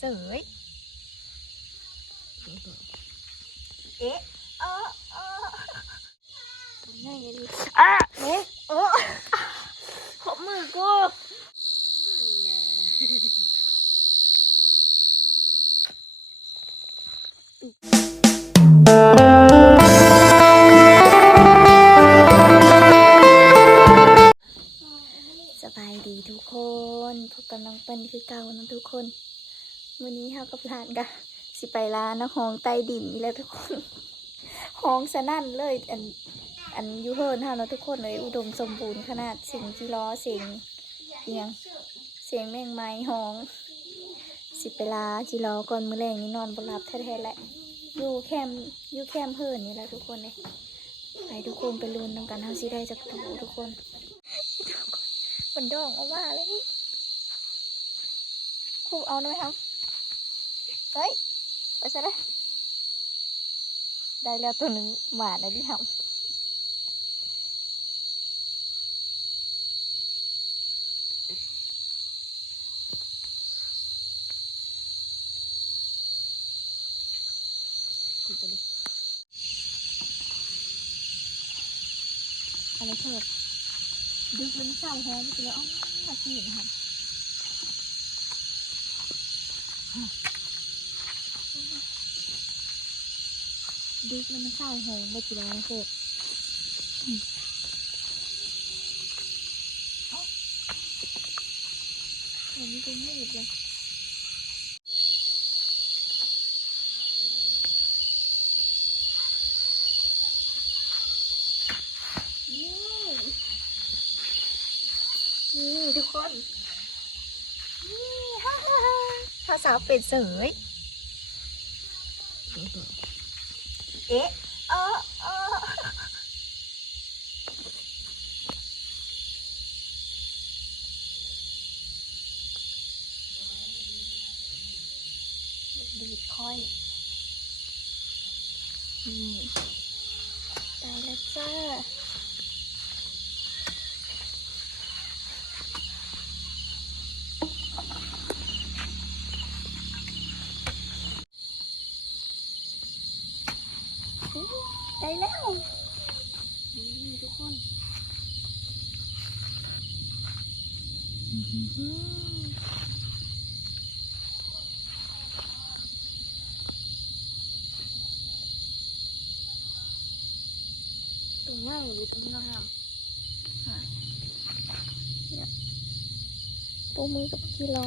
เสยเอ๊ะเออเออง่ายเลยดิอะเอ๊ะเออขอบมือกูสบายดีทุกคนพบกับน้องเปิ้ลคือเก่านะทุกคน วันนี้เฮากับหลานกะสิไปร้านนะห้องใต้ดินนี่แหละทุกคนห้องสนั่นเลยอันอันยูเฮิร์นเฮาเนาะทุกคนเลยอุดมสมบูรณ์ขนาดเสียงจีล้อเสียงเอียงเสียงแมงไม้ห้อง สิไปลาจีล้อก่อนมื้อแรงนี้นอนบ่หลับแท้ๆแหละอยู่แคมอยู่แคมเฮิร์นนี่แหละทุกคนเลยไปทุกคนไปลุ้นนำกันเฮาสิได้จักตูทุกคนมันดองออกมาเลยนี่ครูเอาได้ไหมครับ เฮ้ยไปซะเลยได้แล้วตัวหนึ่งหมานะดิครับอะไรเถิดดึกมันเศร้าแฮงนี่แล้วอ๋อมาที่นะครับ ดึกมันเศร้าแฮงไม่กี่แล้วนะเสร็จเห็นเป็นมืดเลยนี่นี่ทุกคนนี่ฮ่าฮ่าฮ่าภาษาเป็ดเสย เอ๊ะเออเออดีดค่อย นี่ได้แล้วจ้า ได้แล้วนี่ทุกคนอื้อหือตร ง่ายอยู่ตรงนี้นะครับฮะเนี่ยปูมือกับกิโล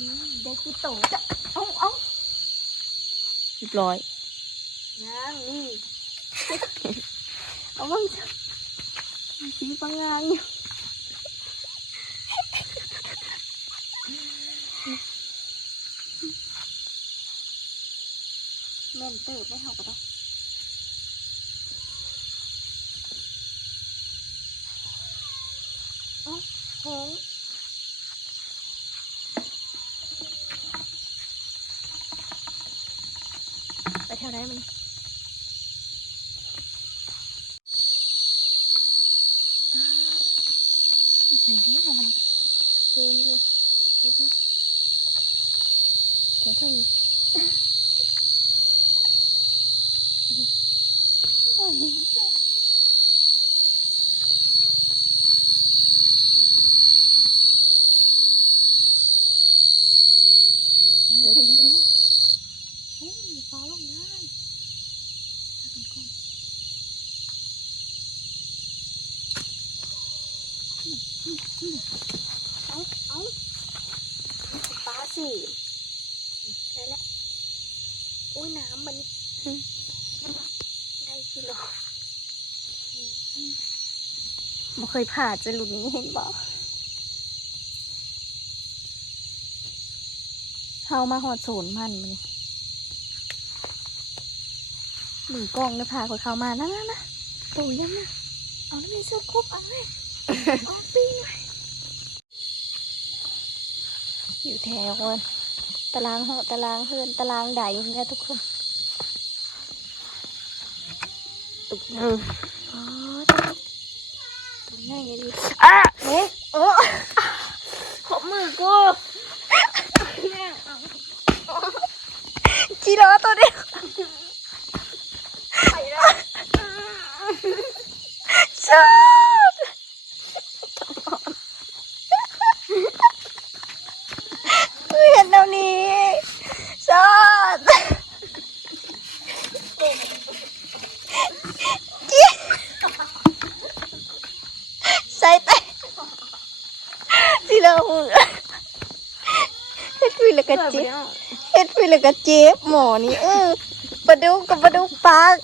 นี่ได้กุโตจะ เอาเอาเรียบร้อยยังนี่ เอาบ้างจ้ะสีปังงานอยู่แม่นเติบไม่เท่ากันต้องเอ้าโห งไปแถว ไหนมันอ่าลี้ยงมันเกินเลยเดี๋ยวสิเดี๋ยวทำโอ้ยจ้ะเดี๋ยวเดี๋ยวเดี๋ยวเดี๋ยวเฮ้ยอย่าฟ้าลงได้หากันก่อนเอาเอาปลาสิได้แล้วโอ้ยน้ำมันได้กิโลบ่เคยผ่าจะหลุดนี้เห็นบ่เข้ามาหอดโซนมันมัน มือกล้องเนี่ยพาคนเข้ามานะนะนะปู่ยังนะเอาน้ำมันเสื้อครบเอาเลยเอาปีไว้อยู่แถววันตารางเหาะตารางเฮือนตารางใดเนี่ยทุกคนตุกเอออ๋อตัวตัวใหญ่เลยดิอะเอ๊ะโอ้ขอบมือกูจีรอตัวเดียวชอบเห็นแล้วนี้ชอบจิ๊ใส่ไปจีรอหูเฮ็ดคุยแล้วก็จิ๊บ เฮ็ดไปเลยก็เจ็บหมอนี่เออปลาดุกกับปลาดุกปาก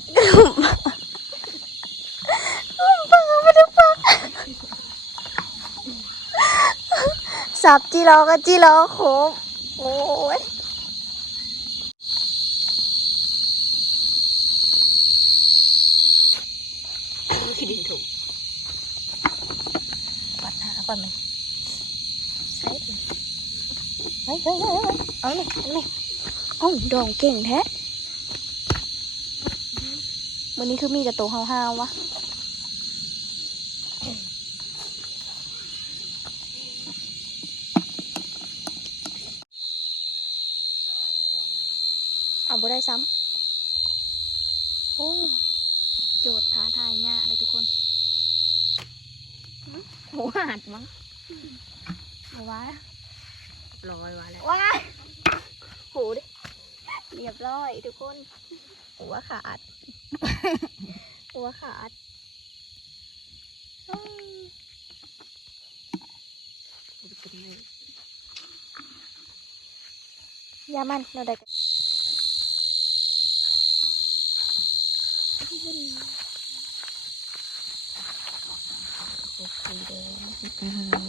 ปลาปลาดุกปากสับจีรอกับจีรอโคมโอ้ยที่ดินถูกปัดหาก่อนไหมใส่ดิเฮ้ยเฮ้ยเฮ้ยเฮ้ยเอาเลยเอาเลย เอ้าดองเก่งแท้วันนี้คือมีแต่โตวห้าวๆวะเอาบ่ได้ซ้ำโอ้โจทย์ท้าทายยากเลยทุกคนหัวหัดมั้งเอาวะลอยมาแล้วว้าโหดิ เรียบร้อยทุกคน หัวขาด หัวขาดอืมยามันเราได้กันสีแดง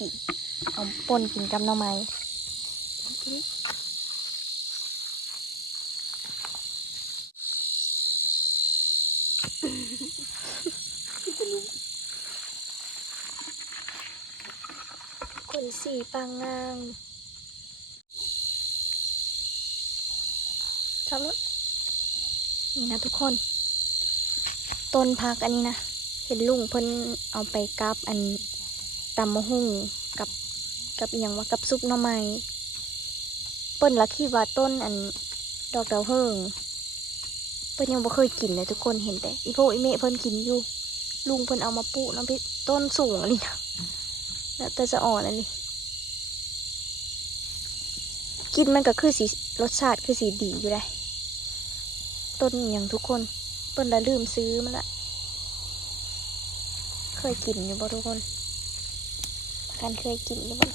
ของไตดิเอาปนกินกับหน่อไม้คนสี่ปางงางทำแล้วนี่นะทุกคน ต้นพักอันนี้นะ เห็นลุงเพิ่นเอาไปกับอัน ตำมะฮุ่งกับกับอหย่างว่ากับซุปหน่อไม้เปิ้นละคิดว่าต้นอันดอกดาวเฮิงเปิ้นยังบ่เคยกินเลยทุกคนเห็นแต่อีโพอีเมะเพิ่นกินอยู่ ลุงเพิ่นเอามาปลูกน้ำพริกต้นสูงอะไรนะแล้วแต่จะอ่อนอะไรกินมันก็คือสีรสชาติคือสีดีอยู่เลยต้นอย่างทุกคนเปิ้นละลืมซื้อมันละเคยกินอยู่บ่ทุกคน กันเคยกินอยู่บ่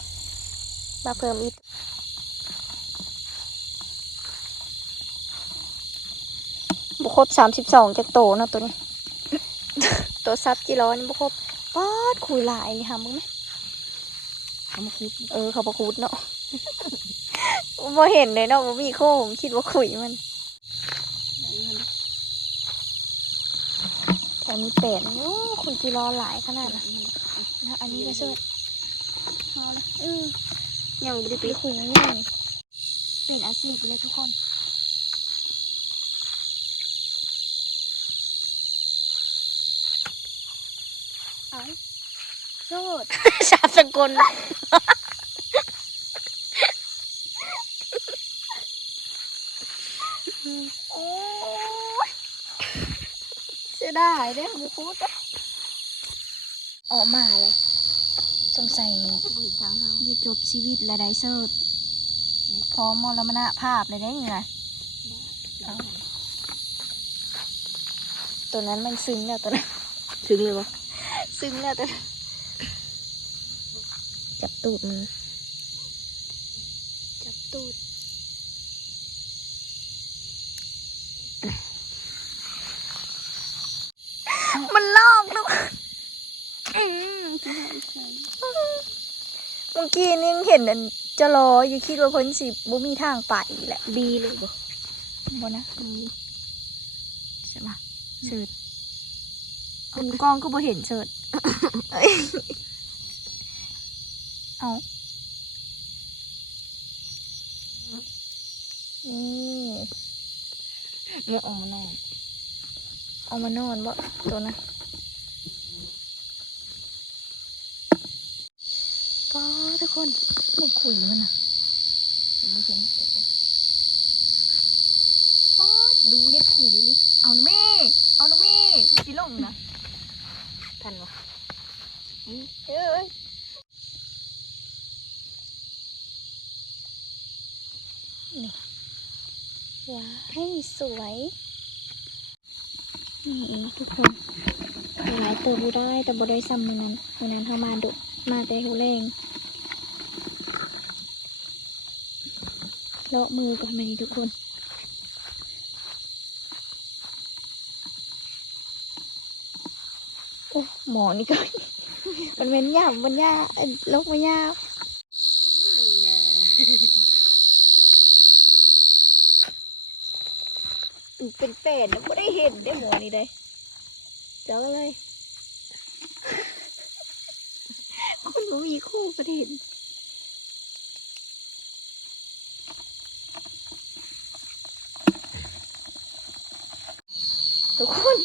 มาเพิ่มอีกบุครบสามสิบสองจากโตเนาะตัวนี้ ตัวซับจีร้อนบุครบป๊าดคุยหลายนี่หามึงไหมเอามาคิดเออเขาประคูดเนาะบ่เห็นเลยเนาะบ่มีโค้งคิดว่าคุยมันแถวมีเป็ดโอ้คุยจีรอหลายขนาดน่ะนะอันนี้ก็เสิร์ชเอาละเอยังไม่ได้ไปไปคุยง่ายเป็นอาชีพเลยทุกคนเอาโสดชาสกลโอ้ยเสียดายเด้บุพูดออกมาเลย สงสัยบุญทางห้ามอยู่จบชีวิตและได้เสิร์ชพร้อมมรณะภาพเลยได้นี่นะตัวนั้นมันซึ้งแล้วตัวนั้นถึงเลยวะซึ้งแล้วตัวนั้นจับตูดมันจับตตูด มันลอกลูก อืมที่ไหนใส่ เมื่อ กี้นี่ยังเห็นอันจะรออยู่คิดว่าเพ้นสิบ่มีทางไปแหละบีเลยบ่บ่นะอืมใช่ปะเสิร์ชคุณกล้องก็บ่เห็นเสิร์ชเอ้ยเอานี่เมื่อออกมาแน่เอามานอนบ่ตัวนะป้าทุก คนมันคุยมันอะไม่เห็นป๊อดดูเฮ็ดคุยอยู่ลิเอาหนูแม่เอาหนูแม่สิลงนะทันบ่เอ้ยนี่ว้าให้สวยนี่ทุกคนหลายตัวบูได้แต่บูได้ซ้ำมือนั้นมือนั้นเข้ามาดุมาแต่หูแรง เลาะมือก่อนมานี่ทุกคนโอ้หมอนี่ก็ มันเป็นหยาบมันยากเอิ่นโลกมันยากนี่นะเป็นเป็ดนะไม่ได้เห็นได้หมอนี่ได้เจ้าเลย คนบ่มีคู่ประเด็น ทุกคน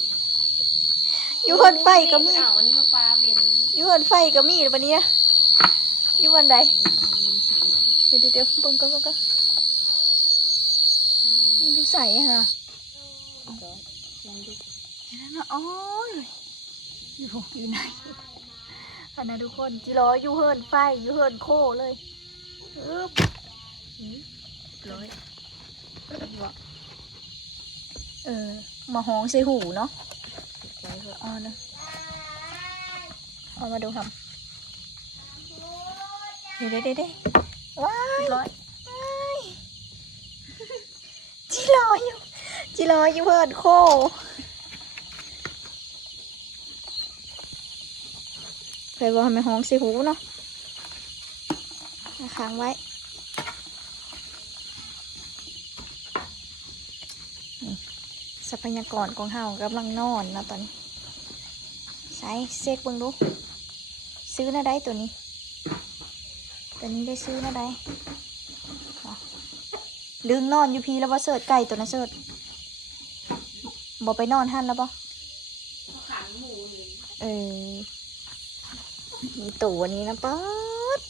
อยู่บนไฟก็มีเอาวันนี้มาปลาเป็นอยู่บนไฟก็มีแล้ววันนี้อยู่บนใดเดี๋ยวเดี๋ยวเดี๋ยวเบิ่งก่อนเบิ่งก่อนมันอยู่ใส่ฮะลองดูเห็นแล้วนะโอ้ยอยู่อยู่ไหนอันนั้นทุกคนจิรออยู่เฮิร์นไฟอยู่เฮิร์นโคเลยอึ๊บร้อยเออ มาห้องใส่หูเนาะร้อยก็เอ๋อนะเอามาดูครับเดี๋ยวเดี๋ยวเดี๋ยวเดี๋ยวว้ายร้อยว้ายจิรออยู่จิรออยู่เฮิร์นโคเคยบอกให้มาห้องใส่หูเนาะเอาค้างไว้ ทรัพยากรของเฮากำลังนอนนะตอนนี้ใส่เซกเบิ่งดู ซื้อนะได้ตัวนี้ ตัวนี้ได้ซื้อนะได้ลืมนอนอยู่พีแล้วว่าเสิร์ชไก่ตัวนะเสิร์ชบอกไปนอนหันแล้วปะขังหมูนี่เออมีตัวนี้นะป๊า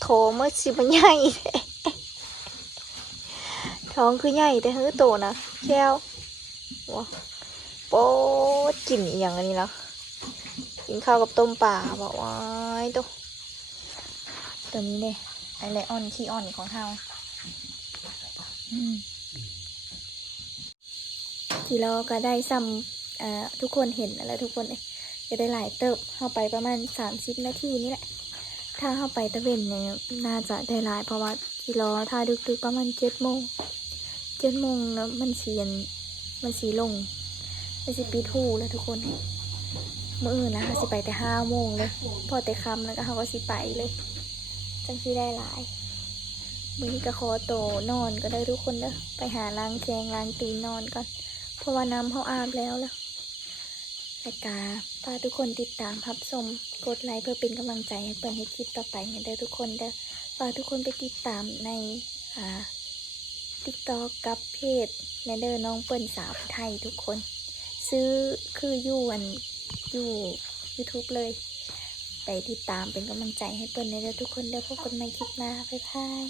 โถเมื่อสิมันใหญ่ท้ท้องคือใหญ่แต่เฮ้ยโตนะแก้ว ว้าโป๊ดกลิ่นอย่างอันนี้แล้วกินข้าวกับต้มป่าบอกว้าตัวตัวนี้เนี่ยไอไลออนขี้อ่อนของเฮาอืมที่เราก็ได้ซ้ำอ่อทุกคนเห็นแล้วทุกคนเนี่ยจะได้หลายเติบเข้าไปประมาณสามสิบนาทีนี่แหละ ถ้าเข้าไปตะเวนเนี่ยน่าจะได้หลายเพราะว่าที่รอถ้าดึกๆประมาณเจ็ดโมงเจ็ดโมงแล้วมันเสียน มันสีลง มันสิปีทูแล้วทุกคนเมื่ออื่นนะเขาสิไปแต่ห้าโมงเลยพอแต่คำแล้วก็เขาก็สิไปเลย จังสิได้หลายมือนี้ก็ขอโตนอนก็ได้ทุกคนเด้อไปหาล้างแขงล้างตีนนอนก่อนเพราะว่าน้ำเขาอาบแล้วแล้วและการฝากทุกคนติดตามรับชมกดไลค์เพื่อเป็นกำลังใจให้เปิดให้คลิปต่อไปให้ได้ทุกคนเด้อฝากทุกคนไปติดตามในอ่า ติ๊กต็อกกับเพจแนเดอร์น้องเปิ้ลสาวไทยทุกคน ซื้อคืออยู่อันอยู่ยูทูบเลย ไปติดตามเป็นกำลังใจให้เปิ้ลในเด้อทุกคนเด้อพบกันใหม่คลิปหน้าบ๊ายบาย